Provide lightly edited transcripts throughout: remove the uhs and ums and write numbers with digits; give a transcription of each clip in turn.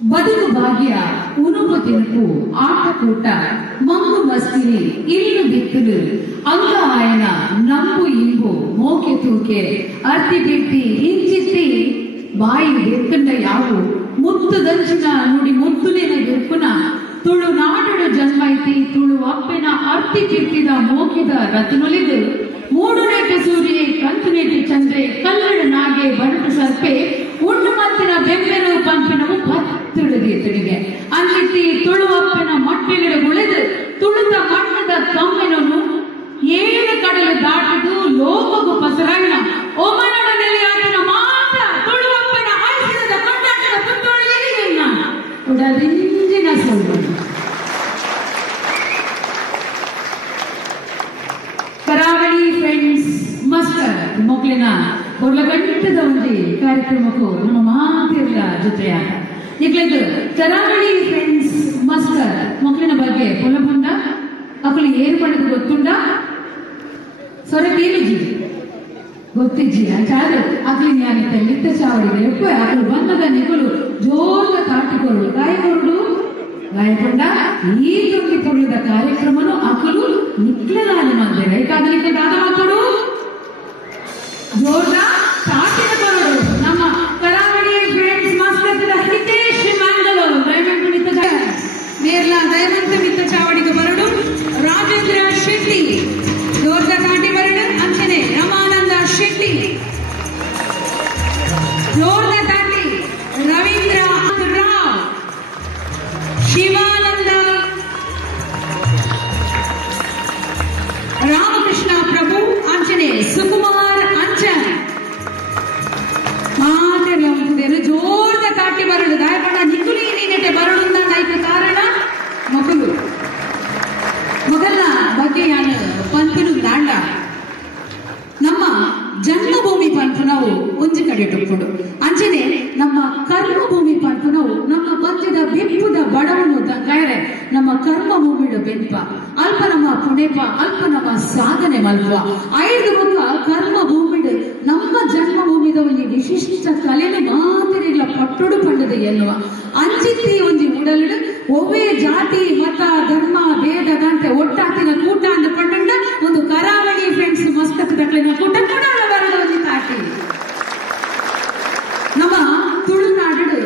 ಬದುಕು ಭಾಗ್ಯ ಉನುಪು ತಿನುಪು ಆಟಕೂಟ ಮಂಗು ಮಸ್ತಿನಿ ಇಲ್ಲು ಬಿತ್ತಲು ಅಂಗ ಆಯನ ನಂಬು ಇಂಬು ಮೋಕೆ ತೂಕೆ ಅರ್ತಿ ಬಿಟ್ಟಿ ಇಂಚಿತ್ತಿ ಬಾಯಿ ಬೆಕ್ಕಂಡ ಯಾವು ಮುತ್ತು ದಂಚಿನ ನುಡಿ ಮುತ್ತುಲಿನ ಬೆಕ್ಕುನ ತುಳು ನಾಡಳು ಜನ್ಮೈತಿ ತುಳು ಅಪ್ಪೆನ ಅರ್ತಿ ಕಿತ್ತಿದ ಮೋಕಿದ ರತ್ನೊಲಿದು ಮೂಡು ನೆಟ್ಟು ಸೂರ್ಯೆ ಕಂತು ನೆಟ್ಟು ಚಂದ್ರೆ ಕಲ್ಲಡ ನಾಗೆ ಬಡಟು ಸರ್ಪೆ ಉಂಡು ಮತ್ತಿನ ಬೆಂಬೆನು ಪಂಪಿನವು ಪತ್ತಿಳಿಗೆ ಅಂಚಿತ್ತಿ ತುಳು ಅಪ್ಪನ ಮಟ್ಟಿಗಳು ಉಳಿದು ತುಳುದ ಮಣ್ಣದ ಕಮ್ಮಿನನು ಏಳು ಕಡಲು ದಾಟಿದು ಲೋಕಗು ಪಸರಾಯಿನ ಒಮನಡ ನೆಲೆಯಾಗಿನ ಮಾತ್ರ ತುಳುವಪ್ಪನ ಆಯ್ಸಿದ ಕೊಂಡಾಟದ ಪುತ್ತೋಳಿಗೆ ಉಡದಿಂಜಿನ ಸೊಲ್ಲು ಕರಾವಳಿ ಫ್ರೆಂಡ್ಸ್ ಮಸ್ಕರ್ ಮೊಕ್ಲಿನ ಕೊರ್ಲಗಂಟದ ಒಂದು ಕಾರ್ಯಕ್ರಮಕ್ಕೂ ನಮ್ಮ ಮಾತಿರ್ಲ ಜೊತೆಯಾಗ ಈಗಲಿದ್ದು ಕರಾವಳಿ ಫ್ರೆಂಡ್ಸ್ ಮಸ್ಕರ್ ಮೊಕ್ಲಿನ ಬಗ್ಗೆ ಕೊಲ್ಲಬಂಡ ಅಕ್ಕಳು ಏನ್ ಮಾಡೋದು ಗೊತ್ತುಂಡ ಸೊರೆ ಬೀರುಜಿ ಗೊತ್ತಿಜ್ಜಿ ಅಂಚಾದ ಅಕ್ಕಳು ಜ್ಞಾನಿತ ಮಿತ್ತ ಚಾವಡಿಗೆ ಎಪ್ಪ ಅಕ್ಕಳು ಬಣ್ಣದ ನಿಕಲು ಜೋರ್ಗ ತಾಟಿಕೊರಳು ಗಾಯಕೊರಡು ಗಾಯಕೊಂಡ ಈ ತೊಂಗಿ ತೊಳೆದ ಕಾರ್ಯಕ್ರಮನು ಅಕ್ಕಳು ನಿಕ್ಲಲಾದ ಮಂದಿರ ಏಕಾದಲಿಕ ದಾದ ಮಕ್ಕಳು ಜೋರ್ದ ತಾಟಿನ ಕೊರಡು ನಮ್ಮ ಕರಾವಳಿ ಫ್ರೆಂಡ್ಸ್ ಮಾಸ್ಕರ್ದ ಹಿತೇಶ್ ಮಂಗಲೂರು ದಯವಿಟ್ಟು ಮಿತ್ತ ಮೇರ್ಲ ದಯವಂತ ಮಿತ್ತ ಚಾವಡಿಗೆ ಬರಡು ರಾಜೇಂದ್ರ ಶೆಟ್ಟಿ ಜೋರ್ದ ತಾಟಿ ಬರಡು ಅಂಚನೆ ರಮಾನಂದ ಶೆಟ್ಟಿ ಜೋರ್ದ ತಾಟಿ ರವೀಂದ್ರ ರಾವ್ ಶಿವಾನಂದ ರಾಮಕೃಷ್ಣ ಪ್ರಭು ಅಂಚನೆ ಸುಕುಮಾರ್ ಅಂಚನ್ ಮಾತೆಲ್ಲ ಜೋರ್ದ ತಾಟಿ ಬರಡು ಗಾಯಪಡ ನಿಕುಲಿ ನೀನೆಟೆ ಬರಡು ನೈಕ ಕಾರಣ ಮಕ್ಕಳು ಮೊದಲ ಬಗ್ಗೆ ಯಾನು ಪಂಪನು ದಾಂಡ ನಮ್ಮ ಜನ್ಮಭೂಮಿ ಪಂಪು ನಾವು ಒಂಜಿ ಕಡೆ ಇಟ್ಟುಕೊಂಡು ಅಂಚನೆ ನಮ್ಮ ಕರ್ಮಭೂಮಿ ಪಂಪು ನಾವು ನಮ್ಮ ಬಂಜದ ಬೆಂಪುದ ಬಡವನು ಗಾಯರೆ ನಮ್ಮ ಕರ್ಮ ಭೂಮಿಡ ಬೆಂಪ ಅಲ್ಪ ನಮ್ಮ ಪುಣೆಪ ಅಲ್ಪ ನಮ್ಮ ಸಾಧನೆ ಮಲ್ಪ ಐದು ಮುಖ ಕರ್ಮ ಭೂಮಿಡ ನಮ್ಮ ಜನ್ಮಭೂಮಿದ ಒಂದು ವಿಶಿಷ್ಟ ಕಲೆನ ಮಾತಿರಿಗಳ ಪಟ್ಟೊಡು ಪಂಡದ ಎನ್ನುವ ಅಂಚಿತ್ತಿ ಒಂಜಿ ಉಡಲಿಡು ಒವ್ವೇ ಜಾತಿ ಮತ ಧರ್ಮ ಭೇದ ಗಂಟೆ ಒಟ್ಟಾತಿನ ಕೂಟ ಅಂತ ಪಂಡ ಒಂದು ಕರಾವಳಿ ಫ್ರೆಂಡ್ಸ್ ಮಸ್ಕತ್ ದಕ್ಲಿನ ಕೂಟ ಕೂಡ ಬರಲು ಒಂದು ತಾಟಿ ನಮ್ಮ ತುಳುನಾಡು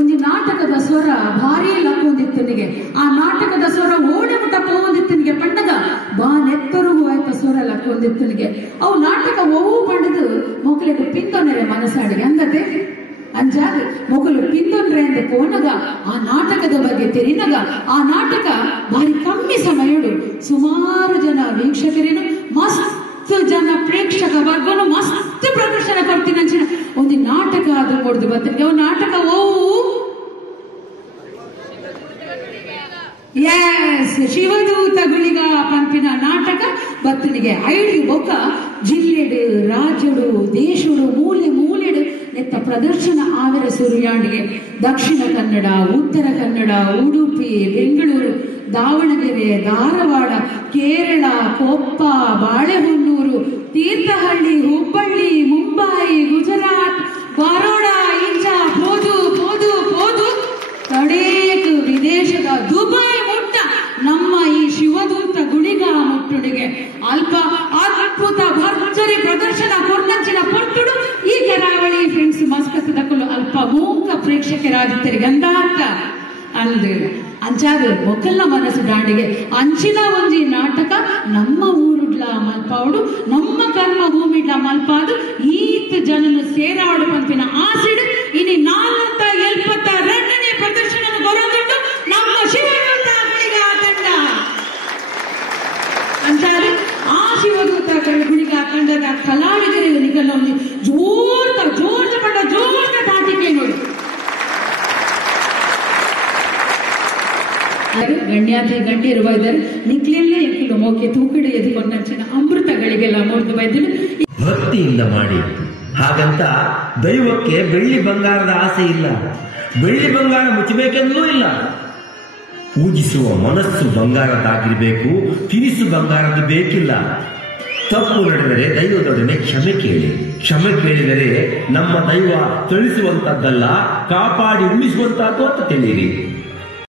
ಒಂದು ನಾಟಕದ ಸ್ವರ ಭಾರಿ ಲಕ್ಕೊಂದಿತ್ತನಿಗೆ ಆ ನಾಟಕದ ಸ್ವರ ಓಡಿ ಮುಟ್ಟ ಹೋಗೋದಿತ್ತನಿಗೆ ಪಂಡಗ ಬಾ ನೆತ್ತರಿಗೂ ಆಯ್ತ ಸ್ವರ ಲಕ್ಕೊಂದಿತ್ತನಿಗೆ ಅವು ನಾಟಕ ಓವು ಪಂಡದು ಮೊಕ್ಕಲಿಗೆ ಪಿಂತೊಂದರೆ ಮನಸ್ಸಾಡಿಗೆ ಅಂದತೆ ಅಂಜಾದ ಮೊಗಲು ಪಿಂದೊಂದ್ರೆ ಅಂತ ಪೋನಗ ಆ ನಾಟಕದ ಬಗ್ಗೆ ತೆರಿನಗ ಆ ನಾಟಕ ಭಾರಿ ಕಮ್ಮಿ ಸಮಯಡು ಸುಮಾರು ಜನ ವೀಕ್ಷಕರೇನು ಮಸ್ತ್ ಜನ ಪ್ರೇಕ್ಷಕ ವರ್ಗನು ಮಸ್ತ್ ಪ್ರದರ್ಶನ ಕೊಡ್ತೀನಿ ಅಂಚಿನ ಒಂದು ನಾಟಕ ಆದ್ರೂ ಕೊಡ್ದು ಬರ್ತೀನಿ ಅವು ನಾಟಕ ಓವು ಎಸ್ ಶಿವದೂತ ಗುಳಿಗ ಪಂಪಿನ ನಾಟಕ ಬತ್ತನಿಗೆ ಐದು ಬೊಕ್ಕ ಜಿಲ್ಲೆಡು ರಾಜ್ಯಡು ದೇಶಡು ಮೂಲೆ ಮೂಲೆಡು ನೆತ್ತ ಪ್ರದರ್ಶನ ಆವರ ಸುರಿಯಾಂಡಿಗೆ ದಕ್ಷಿಣ ಕನ್ನಡ ಉತ್ತರ ಕನ್ನಡ ಉಡುಪಿ ಬೆಂಗಳೂರು ದಾವಣಗೆರೆ ಧಾರವಾಡ ಕೇರಳ ಕೊಪ್ಪ ಬಾಳೆಹೊನ್ನೂರು ತೀರ್ಥಹಳ್ಳಿ ಹುಬ್ಬಳ್ಳಿ ಮುಂಬೈ ಗುಜರಾತ್ ಬರೋಡ ಇಂಚ ಪೋದು ಪೋದು ಪೋದು ತಡೇಕು ವಿದೇಶದ ದುಬೈ ಮುಟ್ಟ ನಮ್ಮ ಈ ಶಿವದೂತ ಗುಳಿಗ ಮುಟ್ಟುಡಿಗೆ ಅಲ್ಪ ಅದ್ಭುತ ಭರ್ಜರಿ ಪ್ರದರ್ಶನ ಕೊರ್ನಂಚಿನ ಪೊಟ್ಟುಡು ಈ ಕರಾವಳಿ ಫ್ರೆಂಡ್ಸ್ ಮಸ್ಕತ್ ದಕ್ಕಲು ಅಲ್ಪ ಮೂಕ ಪ್ರೇಕ್ಷಕರಾದಿತ್ತರಿಗೆ ಅಂದಾತ ಅಂದು ಅಂಚಾದ ಮೊಕಲ್ನ ಮನಸ್ಸು ದಾಂಡಿಗೆ ಅಂಚಿನ ಒಂಜಿ ನಾಟಕ ನಮ್ಮ ಊರುಡ್ಲ ಮಲ್ಪಾವಡು ನಮ್ಮ ಕರ್ಮ ಭೂಮಿಡ್ಲ ಮಲ್ಪಾದು ಈತ್ ಜನನು ಸೇರಾಡು ಪಂಪಿನ ಆಸಿಡು ಇನಿ 472ನೇ ಪ್ರದರ್ಶನ ಬರೋದುಂಟು ನಮ್ಮ ಶಿವದೂತ ಗುಳಿಗ ತಂಡ ಅಂಚಾದ ಆ ಶಿವದೂತ ಗುಳಿಗ ತಂಡದ ಕಲಾವಿದರಿಗೆ ನಿಗಲ್ಲ ಒಂದು ಜೋರ್ದ ಪಂಡ ಜೋರ್ದ ತಾಟಿಕೆ ನೋಡಿ ಗಣ್ಯಾತಿ ಗಣ್ಯರು ಬೈದರು ನಿಕ್ಲೆಲ್ಲ ಎಕ್ಕಿಲು ಮೋಕೆ ತೂಕಿಡು ಎದುಕೊಂಡಂಚಿನ ಅಮೃತಗಳಿಗೆಲ್ಲ ಮುರಿದು ಬೈದರು ಭಕ್ತಿಯಿಂದ ಮಾಡಿ. ಹಾಗಂತ ದೈವಕ್ಕೆ ಬೆಳ್ಳಿ ಬಂಗಾರದ ಆಸೆ ಇಲ್ಲ, ಬೆಳ್ಳಿ ಬಂಗಾರ ಮುಚ್ಚಬೇಕೆಂದೂ ಇಲ್ಲ. ಪೂಜಿಸುವ ಮನಸ್ಸು ಬಂಗಾರದಾಗಿರ್ಬೇಕು, ತಿನಿಸು ಬಂಗಾರದ್ದು ಬೇಕಿಲ್ಲ. ತಪ್ಪು ನಡೆದರೆ ದೈವದೊಡನೆ ಕ್ಷಮೆ ಕೇಳಿ. ಕ್ಷಮೆ ಕೇಳಿದರೆ ನಮ್ಮ ದೈವ ತಿಳಿಸುವಂತದ್ದಲ್ಲ, ಕಾಪಾಡಿ ಉಳಿಸುವಂತಹದ್ದು ಅಂತ ತಿಳಿಯಿರಿ.